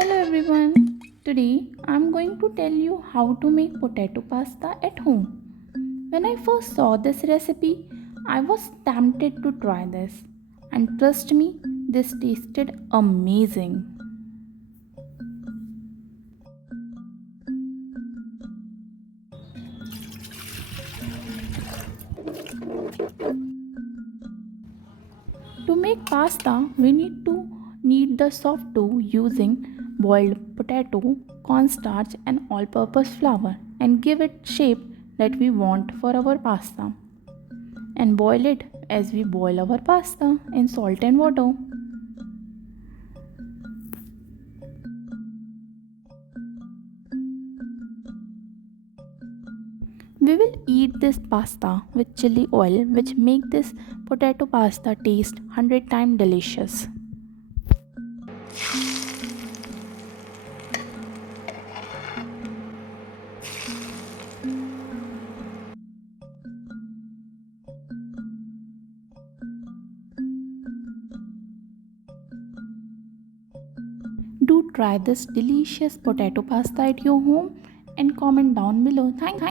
Hello everyone. Today I'm going to tell you how to make potato pasta at home. When I first saw this recipe, I was tempted to try this. And trust me, this tasted amazing. To make pasta, we need the soft dough using boiled potato, cornstarch and all-purpose flour and give it shape that we want for our pasta. And boil it as we boil our pasta in salt and water. We will eat this pasta with chili oil which make this potato pasta taste 100 times delicious. Do try this delicious potato pasta at your home and comment down below. Thank